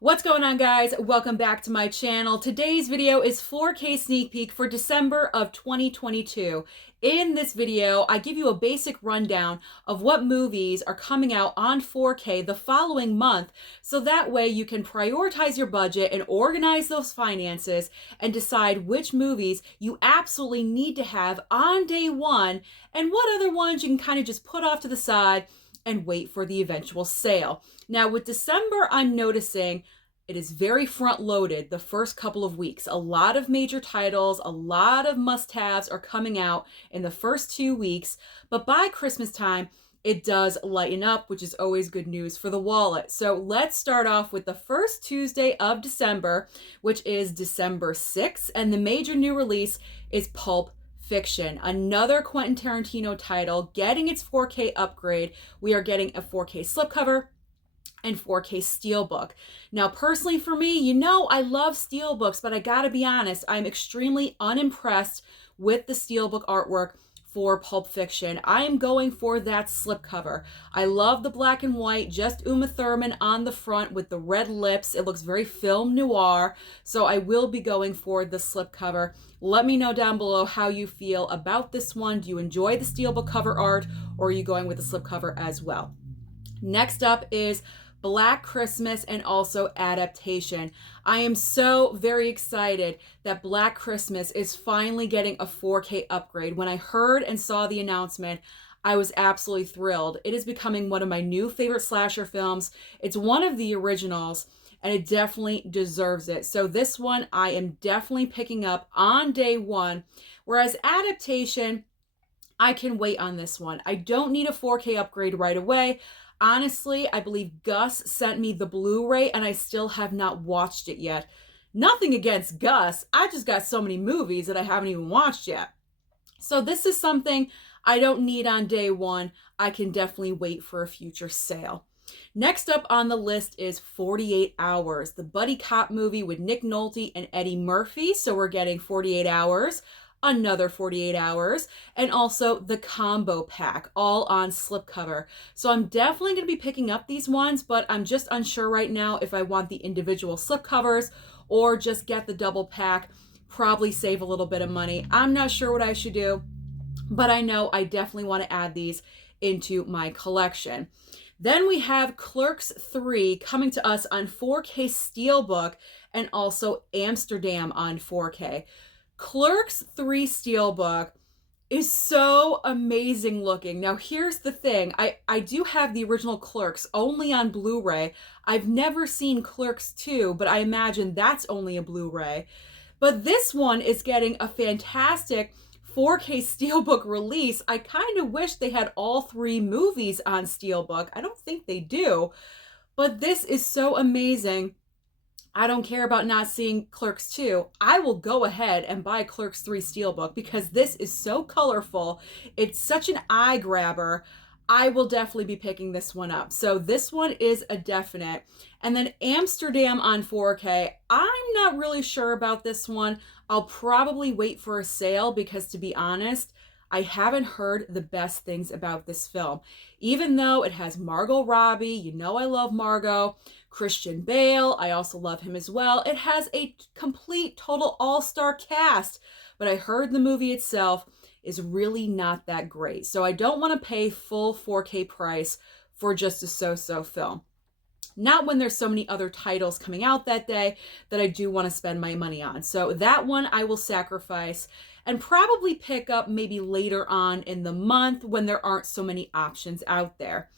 What's going on, guys? Welcome back to my channel. Today's video is 4K sneak peek for December of 2022. In this video, I give you a basic rundown of what movies are coming out on 4K the following month, so that way you can prioritize your budget and organize those finances and decide which movies you absolutely need to have on day one and what other ones you can kind of just put off to the side and wait for the eventual sale. Now, with December, I'm noticing it is very front loaded the first couple of weeks. A lot of major titles, a lot of must-haves are coming out in the first 2 weeks, but by Christmas time, it does lighten up, which is always good news for the wallet. So let's start off with the first Tuesday of December, which is December 6th, and the major new release is Pulp Fiction, another Quentin Tarantino title getting its 4K upgrade. We are getting a 4K slipcover and 4K steelbook. Now, personally for me, you know I love steelbooks, but I gotta be honest, I'm extremely unimpressed with the steelbook artwork for Pulp Fiction. I am going for that slipcover. I love the black and white, just Uma Thurman on the front with the red lips. It looks very film noir, so I will be going for the slipcover. Let me know down below how you feel about this one. Do you enjoy the steelbook cover art, or are you going with the slipcover as well? Next up is Black Christmas and also Adaptation. I am so very excited that Black Christmas is finally getting a 4K upgrade. When I heard and saw the announcement, I was absolutely thrilled. It is becoming one of my new favorite slasher films. It's one of the originals, and it definitely deserves it. So this one I am definitely picking up on day one, whereas Adaptation, I can wait on this one. I don't need a 4K upgrade right away. Honestly, I believe Gus sent me the Blu-ray and I still have not watched it yet. Nothing against Gus. I just got so many movies that I haven't even watched yet. So this is something I don't need on day one. I can definitely wait for a future sale. Next up on the list is 48 Hours, the buddy cop movie with Nick Nolte and Eddie Murphy. So we're getting 48 Hours, another 48 Hours, and also the combo pack, all on slipcover. So I'm definitely going to be picking up these ones, but I'm just unsure right now if I want the individual slipcovers or just get the double pack, probably save a little bit of money. I'm not sure what I should do, but I know I definitely want to add these into my collection. Then we have Clerks 3 coming to us on 4K Steelbook and also Amsterdam on 4K. Clerks 3 Steelbook is so amazing looking. Now, here's the thing. I do have the original Clerks only on Blu-ray. I've never seen Clerks 2, but I imagine that's only a Blu-ray. But this one is getting a fantastic 4K Steelbook release. I kind of wish they had all three movies on Steelbook. I don't think they do, but this is so amazing. I don't care about not seeing Clerks 2. I will go ahead and buy Clerks 3 Steelbook because this is so colorful. It's such an eye grabber. I will definitely be picking this one up. So this one is a definite. And then Amsterdam on 4K. I'm not really sure about this one. I'll probably wait for a sale because, to be honest, I haven't heard the best things about this film. Even though it has Margot Robbie, you know I love Margot, Christian Bale, I also love him as well. It has a complete, total all-star cast, but I heard the movie itself is really not that great. So I don't want to pay full 4K price for just a so-so film. Not when there's so many other titles coming out that day that I do want to spend my money on. So that one I will sacrifice and probably pick up maybe later on in the month when there aren't so many options out there.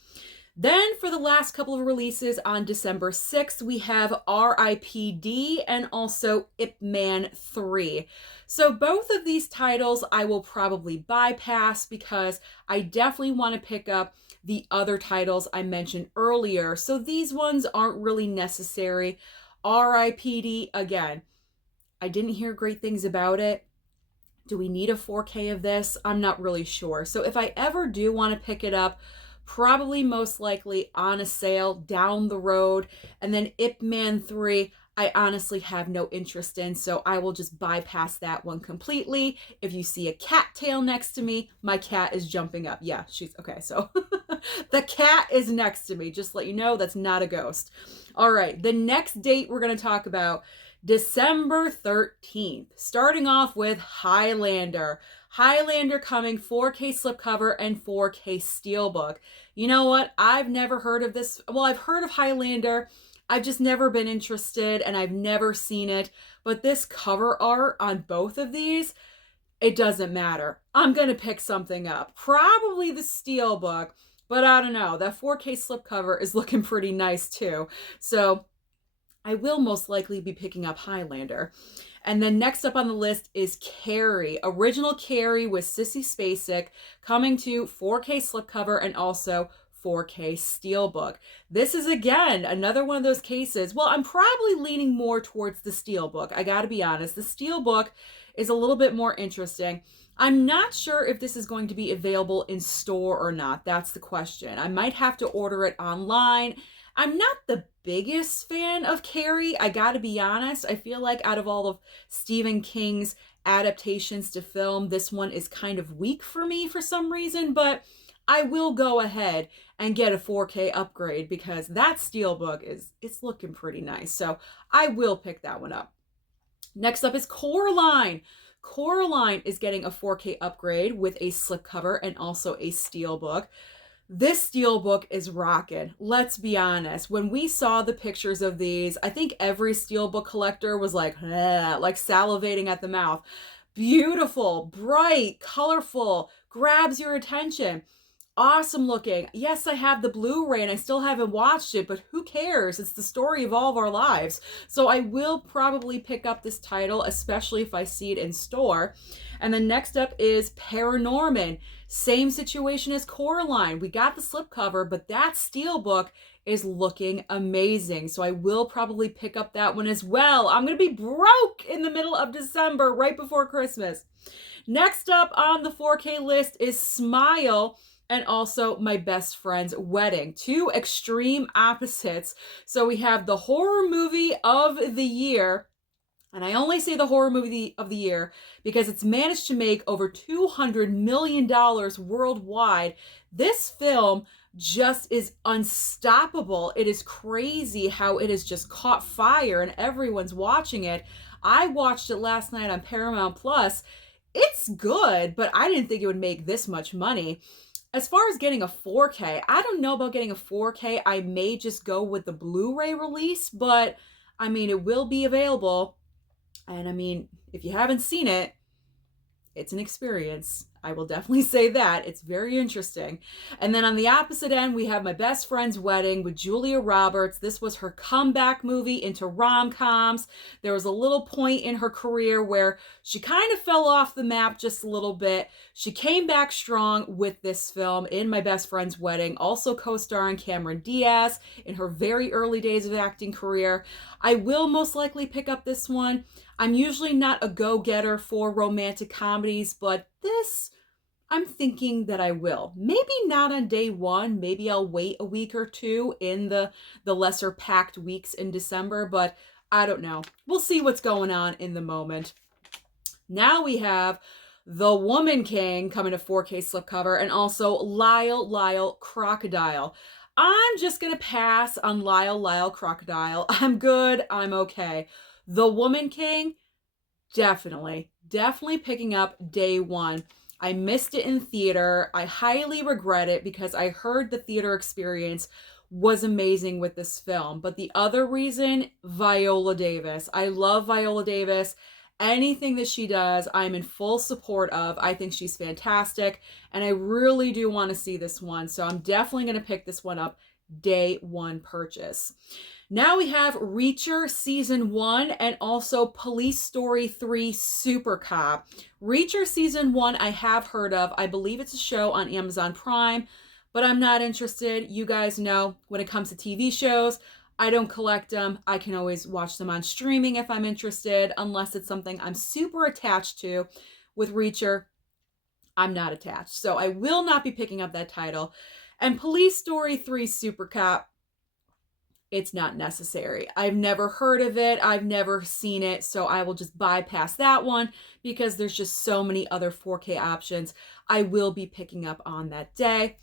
Then for the last couple of releases on December 6th, we have R.I.P.D and also Ip Man 3. So both of these titles I will probably bypass because I definitely want to pick up the other titles I mentioned earlier. So these ones aren't really necessary. R.I.P.D, again, I didn't hear great things about it. Do we need a 4K of this? I'm not really sure. So if I ever do want to pick it up, probably most likely on a sale down the road. And then Ip Man 3, I honestly have no interest in, so I will just bypass that one completely. If you see a cat tail next to me, my cat is jumping up. Yeah, she's okay. So the cat is next to me. Just to let you know, that's not a ghost. All right, the next date we're going to talk about, December 13th. Starting off with Highlander. Highlander coming 4K slipcover and 4K steelbook. You know what? I've never heard of this. Well, I've heard of Highlander. I've just never been interested and I've never seen it. But this cover art on both of these, it doesn't matter. I'm going to pick something up. Probably the steelbook, but I don't know. That 4K slipcover is looking pretty nice too. So I will most likely be picking up Highlander. And then next up on the list is Carrie. Original Carrie with Sissy Spacek coming to 4K slipcover and also 4K steelbook. This is again another one of those cases. Well, I'm probably leaning more towards the steelbook. I gotta be honest. The steelbook is a little bit more interesting. I'm not sure if this is going to be available in store or not. That's the question. I might have to order it online. I'm not the biggest fan of Carrie, I gotta be honest. I feel like out of all of Stephen King's adaptations to film, this one is kind of weak for me for some reason, but I will go ahead and get a 4K upgrade because that steelbook it's looking pretty nice. So I will pick that one up. Next up is Coraline. Coraline is getting a 4K upgrade with a slipcover and also a steelbook. This steelbook is rocking. Let's be honest. When we saw the pictures of these, I think every steelbook collector was like salivating at the mouth. Beautiful, bright, colorful, grabs your attention. Awesome looking. Yes, I have the Blu-ray and I still haven't watched it, but who cares? It's the story of all of our lives. So I will probably pick up this title, especially if I see it in store. And then next up is Paranorman. Same situation as Coraline. We got the slipcover, but that steelbook is looking amazing. So I will probably pick up that one as well. I'm going to be broke in the middle of December, right before Christmas. Next up on the 4K list is Smile and also My Best Friend's Wedding. Two extreme opposites. So we have the horror movie of the year. And I only say the horror movie of the year because it's managed to make over $200 million worldwide. This film just is unstoppable. It is crazy how it has just caught fire and everyone's watching it. I watched it last night on Paramount Plus. It's good, but I didn't think it would make this much money. As far as getting a 4K, I don't know about getting a 4K. I may just go with the Blu-ray release, but I mean, it will be available. And I mean, if you haven't seen it, it's an experience. I will definitely say that. It's very interesting. And then on the opposite end, we have My Best Friend's Wedding with Julia Roberts. This was her comeback movie into rom-coms. There was a little point in her career where she kind of fell off the map just a little bit. She came back strong with this film in My Best Friend's Wedding, also co-starring Cameron Diaz in her very early days of acting career. I will most likely pick up this one. I'm usually not a go-getter for romantic comedies, but this, I'm thinking that I will. Maybe not on day one. Maybe I'll wait a week or two in the lesser packed weeks in December, but I don't know. We'll see what's going on in the moment. Now we have The Woman King coming to 4K slipcover and also Lyle, Crocodile. I'm just going to pass on Lyle, Crocodile. I'm good. I'm okay. The Woman King, definitely picking up day one. I missed it in theater. I highly regret it because I heard the theater experience was amazing with this film. But the other reason, Viola Davis. I love Viola Davis. Anything that she does, I'm in full support of. I think she's fantastic. And I really do want to see this one. So I'm definitely going to pick this one up day one purchase. Now we have Reacher Season 1 and also Police Story 3 Super Cop. Reacher Season 1 I have heard of. I believe it's a show on Amazon Prime, but I'm not interested. You guys know when it comes to TV shows, I don't collect them. I can always watch them on streaming if I'm interested, unless it's something I'm super attached to. With Reacher, I'm not attached. So I will not be picking up that title. And Police Story 3 Super Cop, it's not necessary. I've never heard of it. I've never seen it. So I will just bypass that one because there's just so many other 4K options I will be picking up on that day.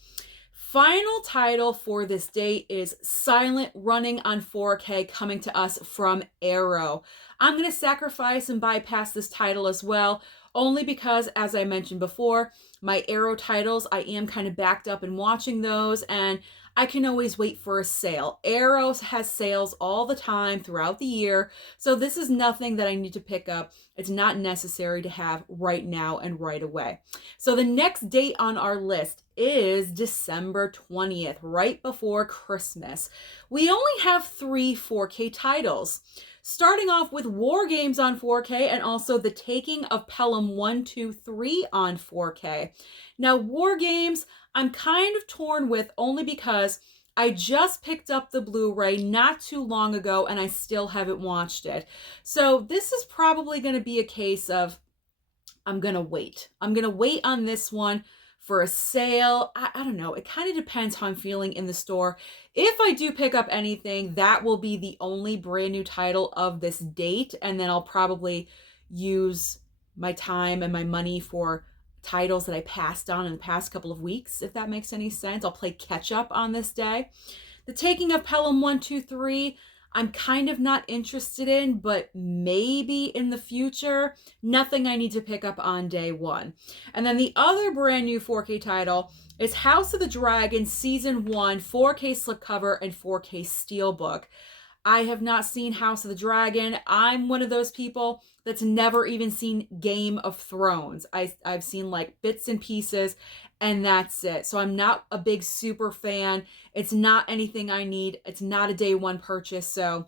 Final title for this date is Silent, running on 4K, coming to us from Arrow. I'm going to sacrifice and bypass this title as well, only because, as I mentioned before, my Arrow titles, I am kind of backed up in watching those, and I can always wait for a sale. Arrow has sales all the time throughout the year, so this is nothing that I need to pick up. It's not necessary to have right now and right away. So the next date on our list is December 20th, right before Christmas. We only have 3 4K titles. Starting off with War Games on 4K and also The Taking of Pelham 1, 2, 3 on 4K. Now, War Games, I'm kind of torn with only because I just picked up the Blu-ray not too long ago and I still haven't watched it. So this is probably going to be a case of I'm going to wait. I'm going to wait on this one for a sale. I don't know. It kind of depends how I'm feeling in the store. If I do pick up anything, that will be the only brand new title of this date. And then I'll probably use my time and my money for titles that I passed on in the past couple of weeks, if that makes any sense. I'll play catch up on this day. The Taking of Pelham 1, 2, 3, I'm kind of not interested in, but maybe in the future. Nothing I need to pick up on day one. And then the other brand new 4K title is House of the Dragon Season 1, 4K slipcover and 4K steelbook. I have not seen House of the Dragon. I'm one of those people that's never even seen Game of Thrones. I've seen like bits and pieces, and that's it. So I'm not a big super fan. It's not anything I need. It's not a day one purchase, so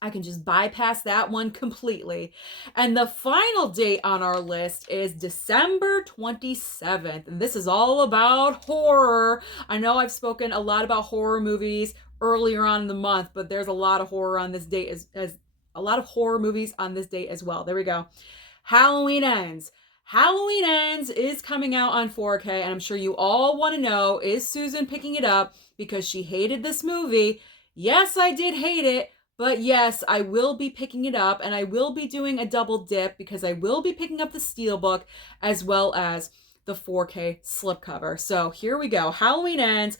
I can just bypass that one completely. And the final date on our list is December 27th. And this is all about horror. I know I've spoken a lot about horror movies earlier on in the month, but there's a lot of horror on this date as a lot of horror movies on this date as well. There we go. Halloween Ends. Halloween Ends is coming out on 4K, and I'm sure you all want to know, is Susan picking it up because she hated this movie? Yes, I did hate it, but yes, I will be picking it up, and I will be doing a double dip because I will be picking up the steelbook as well as the 4K slipcover. So here we go. Halloween Ends,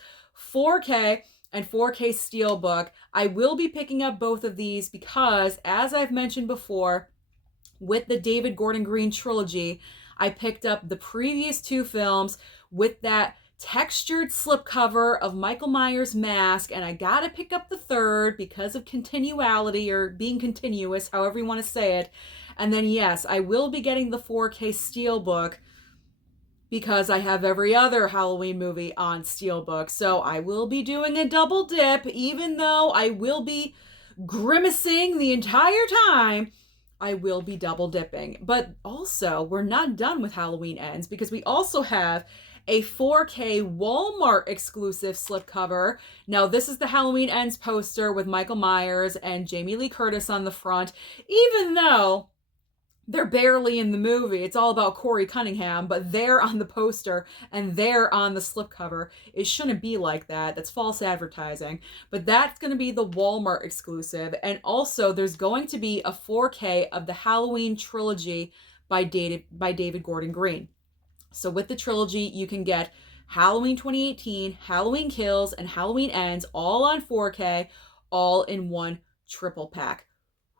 4K and 4K steelbook. I will be picking up both of these because, as I've mentioned before, with the David Gordon Green trilogy, I picked up the previous 2 films with that textured slipcover of Michael Myers' mask, and I gotta pick up the third because of continuality or being continuous, however you want to say it. And then yes, I will be getting the 4K steelbook because I have every other Halloween movie on steelbook. So I will be doing a double dip, even though I will be grimacing the entire time. I will be double dipping. But also, we're not done with Halloween Ends because we also have a 4K Walmart exclusive slipcover. Now, this is the Halloween Ends poster with Michael Myers and Jamie Lee Curtis on the front, even though they're barely in the movie. It's all about Corey Cunningham, but they're on the poster and they're on the slipcover. It shouldn't be like that. That's false advertising. But that's going to be the Walmart exclusive. And also, there's going to be a 4K of the Halloween trilogy by David Gordon Green. So with the trilogy, you can get Halloween 2018, Halloween Kills, and Halloween Ends all on 4K, all in one triple pack.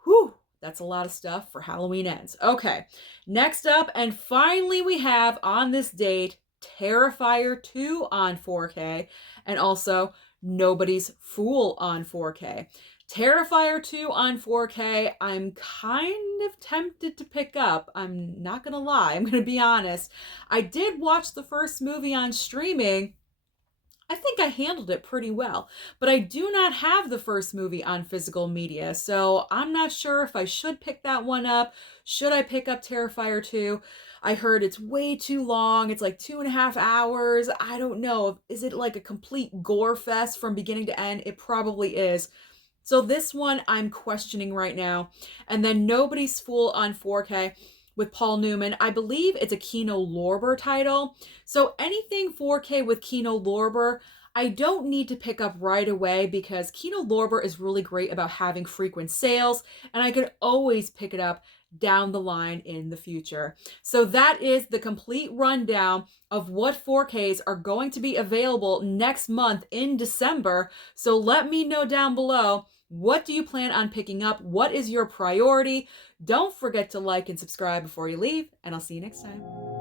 Whew! That's a lot of stuff for Halloween Ends. Okay, next up, and finally we have on this date, Terrifier 2 on 4K, and also Nobody's Fool on 4K. Terrifier 2 on 4K, I'm kind of tempted to pick up. I'm not gonna lie, I'm gonna be honest. I did watch the first movie on streaming. I think I handled it pretty well, but I do not have the first movie on physical media, so I'm not sure if I should pick that one up. Should I pick up Terrifier 2? I heard it's way too long. It's like 2.5 hours. I don't know. Is it like a complete gore fest from beginning to end? It probably is. So this one I'm questioning right now. And then Nobody's Fool on 4K with Paul Newman. I believe it's a Kino Lorber title. So anything 4K with Kino Lorber, I don't need to pick up right away because Kino Lorber is really great about having frequent sales, and I could always pick it up down the line in the future. So that is the complete rundown of what 4Ks are going to be available next month in December. So let me know down below, what do you plan on picking up? What is your priority? Don't forget to like and subscribe before you leave, and I'll see you next time.